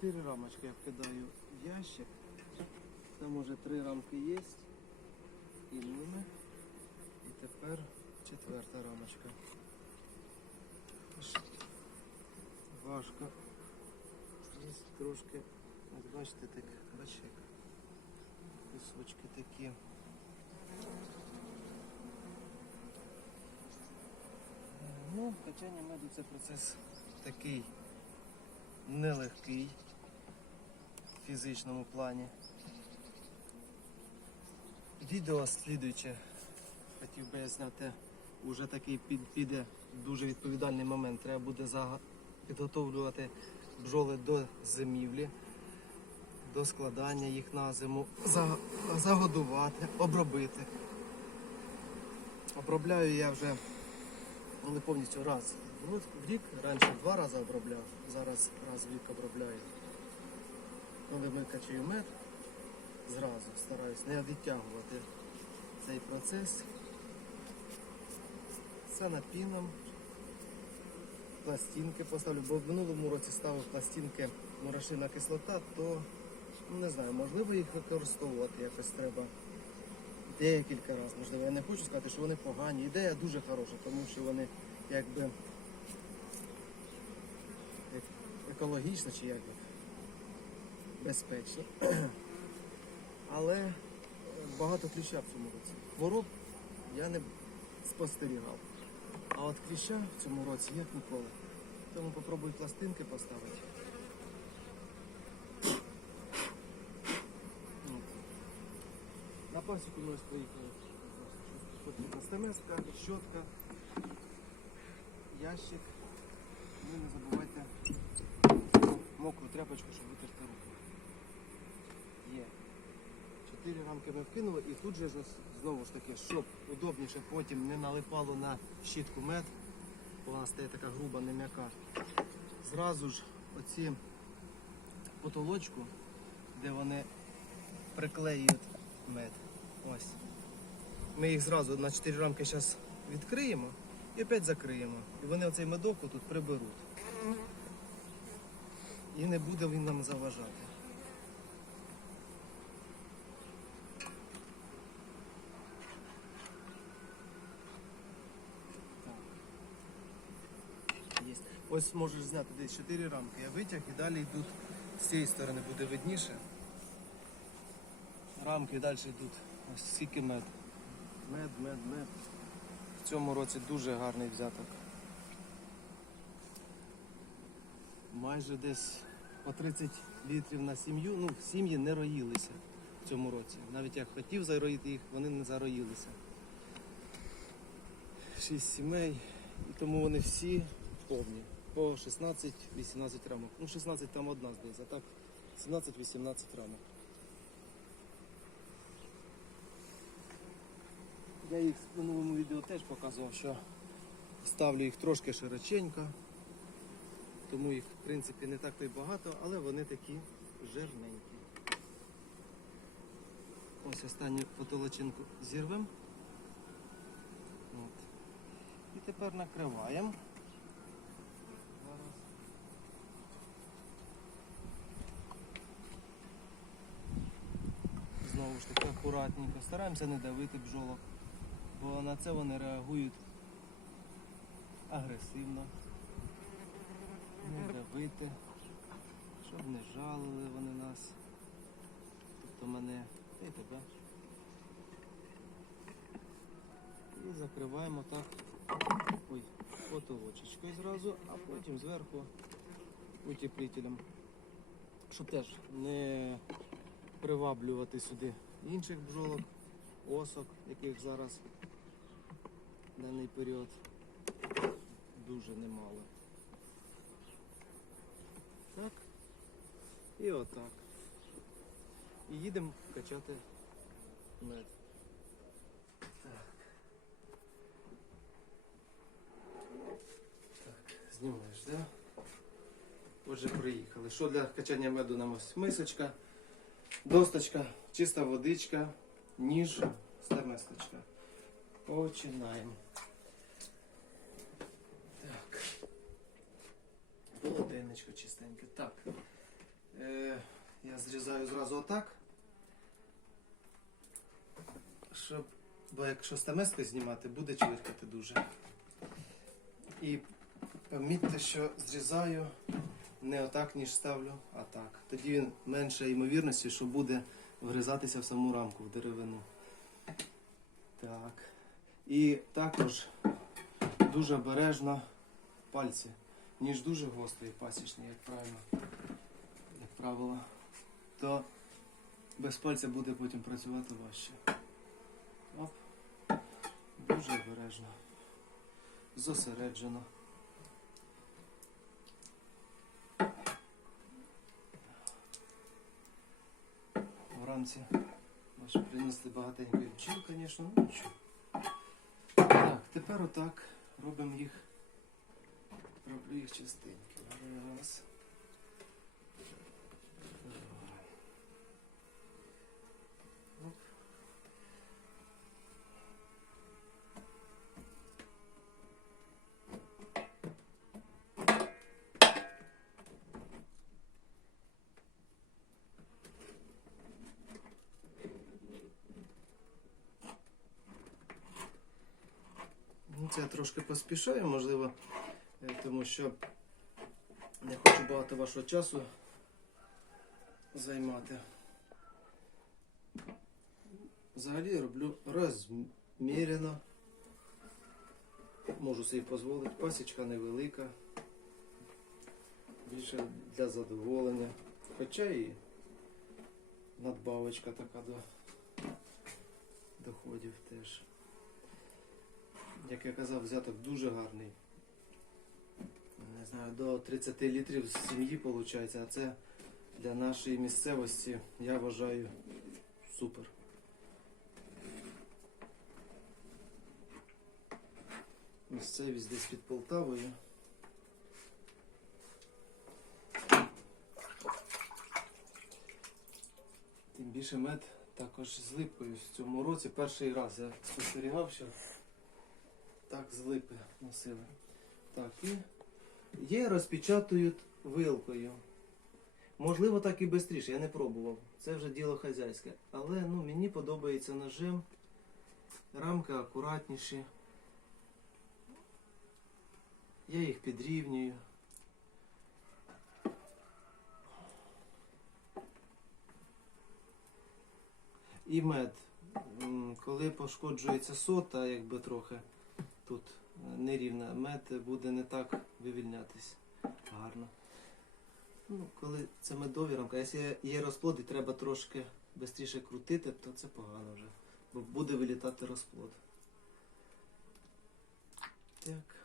Чотири рамочки я вкидаю в ящик. Там уже три рамки є. Кинули. І тепер четверта рамочка. Важко. Є трошки, ось бачите, так, бачите, кусочки такі. Ну, качання меду це процес такий нелегкий фізичному плані. Відео слідуюче хотів би я зняти уже такий під, піде дуже відповідальний момент. Треба буде зага- підготовлювати бджоли до зимівлі, до складання їх на зиму, за- загодувати, обробити. Обробляю я вже але повністю раз в рік. Раніше два рази обробляв, зараз раз в рік обробляю. Коли викачую мед, зразу стараюсь не відтягувати цей процес. Це напіном. Пластинки поставлю, бо в минулому році ставив пластинки мурашина кислота, то ну, не знаю, можливо їх використовувати якось треба. Декілька разів, можливо, я не хочу сказати, що вони погані. Ідея дуже хороша, тому що вони якби як екологічно чи як би, безпечно. Але багато кліща в цьому році. Хвороб я не спостерігав. А от кліща в цьому році як ніколи. Тому попробую пластинки поставити. На пасіку ми приїхали. Потрібна щотка, ящик. Ну не забувайте мокру тряпочку, щоб витерти руки. Чотири рамки ми вкинули і тут же знову ж таки, щоб удобніше потім не налипало на щітку мед, вона стає така груба, не м'яка. Зразу ж оці потолочку, де вони приклеюють мед. Ось. Ми їх зразу на 4 рамки зараз відкриємо і опять закриємо. І вони оцей медок тут приберуть. І не буде він нам заважати. Так. Є. Ось можеш зняти десь 4 рамки. Я витяг і далі йдуть з цієї сторони буде видніше. Рамки далі йдуть. Ось скільки мед. Мед, мед, мед. В цьому році дуже гарний взяток. Майже десь по 30 літрів на сім'ю. Ну, сім'ї не роїлися в цьому році. Навіть як хотів зароїти їх, вони не зароїлися. Шість сімей. І тому вони всі повні. По 16-18 рамок. Ну, 16 там одна здається, а так 17-18 рамок. Я їх в минулому відео теж показував, що ставлю їх трошки широченько, тому їх в принципі не так то й багато, але вони такі жирненькі. Ось останню потолочинку зірвемо. І тепер накриваємо. Зараз. Знову ж таки акуратненько. Стараємося не давити бджолок бо на це вони реагують агресивно, не давити, щоб не жалили вони нас, тобто мене та й тебе. І закриваємо так ой, потолочечкою зразу, а потім зверху утеплителем, щоб теж не приваблювати сюди інших бджолок, осок, яких зараз в даний період дуже немало. Так. І отак. І їдемо качати мед. Так. Так, знімаєш, да? Отже, приїхали. Що для качання меду нам ось мисочка, досточка, чиста водичка, ніж, стеместочка. Починаємо. Так. Полотенечко чистеньке. Так. Е, я зрізаю зразу отак. Щоб, бо якщо стамески знімати, буде чвиркати дуже. І помітьте, що зрізаю не отак, ніж ставлю, а так. Тоді він менше ймовірності, що буде вгризатися в саму рамку, в деревину. Так. І також дуже обережно пальці. Ніж дуже гострий, пасічний, як правило. Як правило. То без пальця буде потім працювати важче. Оп. Дуже обережно. Зосереджено. Вранці Бач, принесли багатенько бджіл, звісно, ну. Так, тепер отак робимо їх. Роблю їх частинки. Раз. Два. Оп. Ну, Це я трошки поспішаю, можливо, е, тому що не хочу багато вашого часу займати. Взагалі роблю розмірено. Можу собі дозволити. Пасічка невелика. Більше для задоволення. Хоча і надбавочка така до доходів теж. Як я казав, взяток дуже гарний. Не знаю, до 30 літрів з сім'ї виходить, а це для нашої місцевості, я вважаю, супер. Місцевість десь під Полтавою. Тим більше мед також з липкою в цьому році. Перший раз я спостерігав, що так з липи носили. Так, і є розпечатують вилкою. Можливо, так і швидше, я не пробував. Це вже діло хазяйське. Але ну, мені подобається ножем. Рамки акуратніші. Я їх підрівнюю. І мед. Коли пошкоджується сота, якби трохи тут е, нерівна, мед буде не так вивільнятись гарно. Ну, коли це медові рамка, якщо є розплод і треба трошки швидше крутити, то це погано вже. Бо буде вилітати розплод. Так.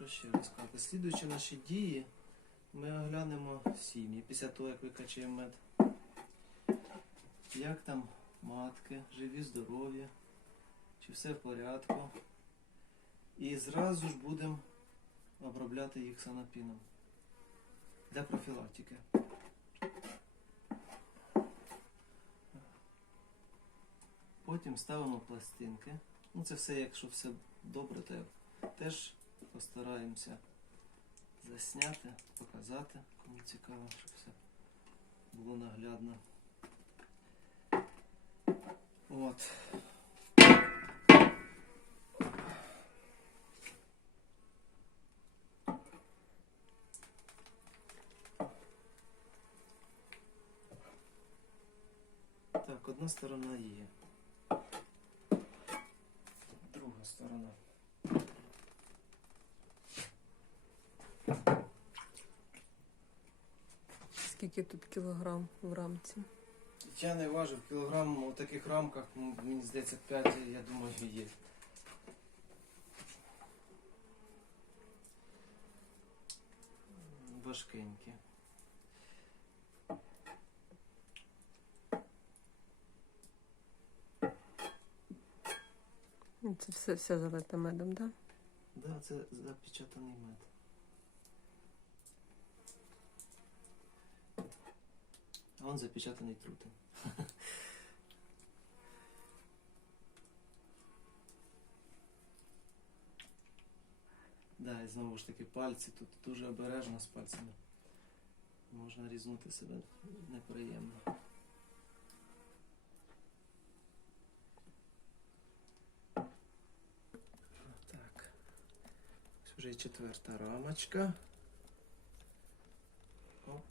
Що ще розказати? Слідуючи наші дії, ми оглянемо сім'ї після того, як викачаємо мед. Як там матки, живі, здорові, чи все в порядку. І зразу ж будемо обробляти їх санапіном для профілактики. Потім ставимо пластинки. Ну це все, якщо все добре, то теж постараємося засняти, показати, кому цікаво, щоб все було наглядно. От. Так, одна сторона є. Друга сторона. Скільки тут кілограм в рамці? Я не важив кілограм у таких рамках, м, мені здається, 5, я думаю, є. важкенькі. Ну, Це все, все залите медом, так? Да? Да, це запечатаний мед. Он запечатаний трутень. Да, і знову ж таки пальці тут дуже обережно з пальцями. Можна різнути себе неприємно. Так. Вже і четверта рамочка. Оп.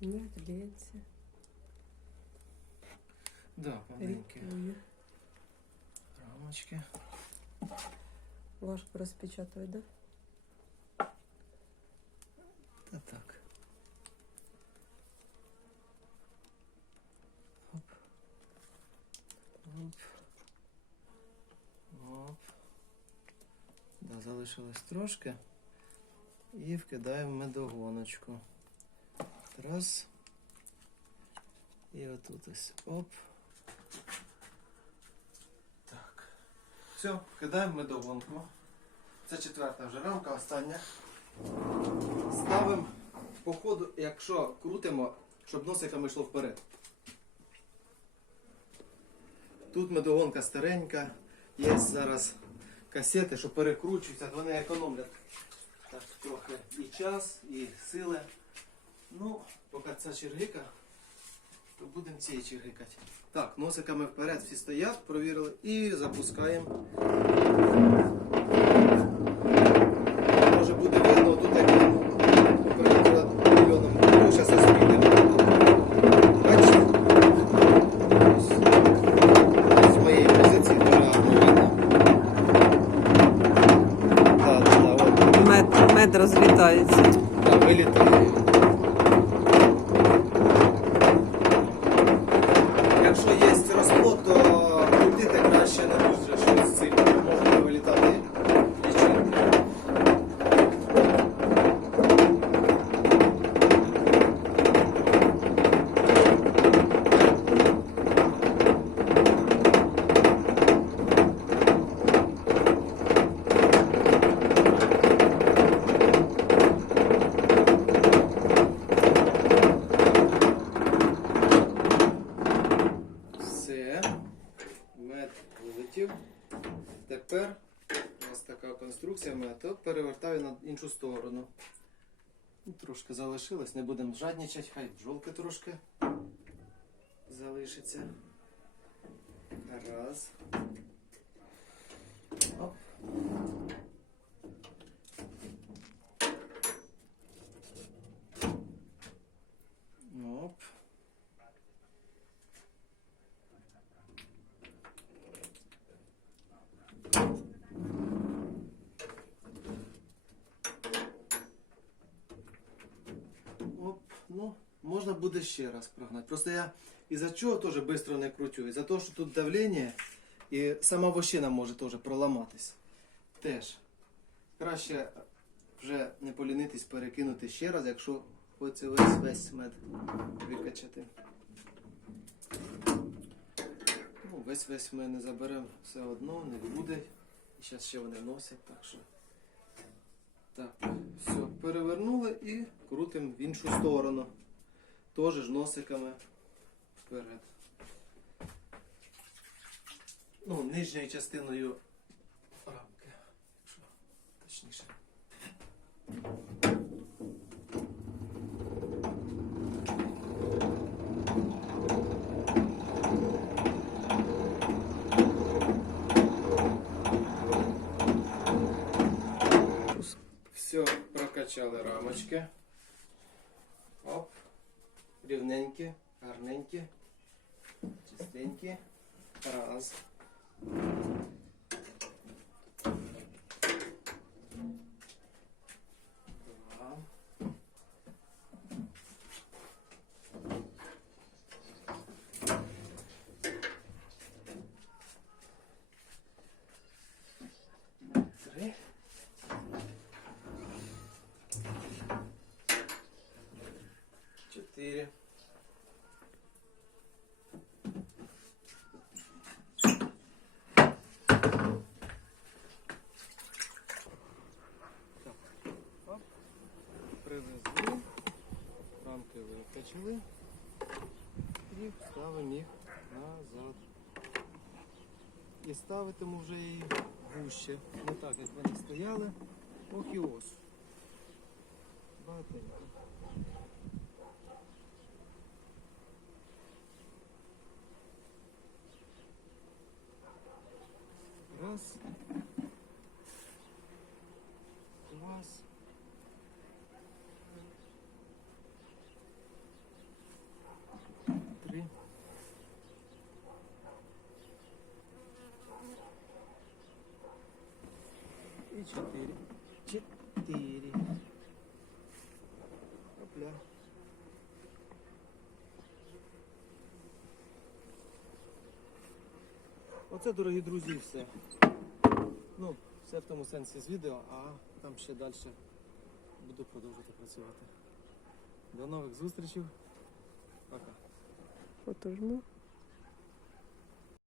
Ні, лється. Да, маленькі Рікує. рамочки. Важко розпечатувати, да? Та так. Оп. Оп. Оп. Да, залишилось трошки. І вкидаємо медогоночку. Раз. І отут ось. Оп. Так. Все, вкидаємо медогонку. Це четверта вже рамка, остання. Ставимо по ходу, якщо крутимо, щоб носиками йшло вперед. Тут медогонка старенька, є зараз касети, що перекручуються, вони економлять так, трохи і час, і сили. Ну, поки ця чергика, то будемо цієї чергикати. Так, носиками вперед всі стоять, провірили і запускаємо. Може буде видно тут як мільйоном. Ну, зараз освітимо. Бачите? З моєї позиції видно. Так, так, от. Мед, мед розлітається. Так, вилітає. Якщо є розплод, то крутити краще не дуже щось сильно. Може вилітати лічинки. Все. Мед вилетів. Тепер у нас така конструкція мед, то перевертаю на іншу сторону. Ну, Трошки залишилось, не будемо жадничати, хай бджолки трошки залишиться. Раз. Оп. Оп, ну, можна буде ще раз прогнати. Просто я із-за чого теж швидко не крутю? Із-за того, що тут давлення і сама вощина може теж проламатись. Теж. Краще вже не полінитись, перекинути ще раз, якщо хочеться весь весь мед викачати. Ну, весь весь ми не заберемо все одно, не буде. І зараз ще вони носять, так що. Так, все, перевернули і крутимо в іншу сторону. Теж ж носиками вперед. Ну, нижньою частиною рамки. Якщо точніше. Все, прокачали рамочки. Рівненькі, гарненькі, чистенькі. Раз. зняли і ставимо їх назад. І ставитиму вже її гуще. Не так, як вони стояли, охіос. і И четыре. Четыре. Опля. Оце, дорогі друзі, все. Ну, все в тому сенсі з відео, а там ще далі буду продовжувати працювати. До нових зустрічей. Пока. Фото жму.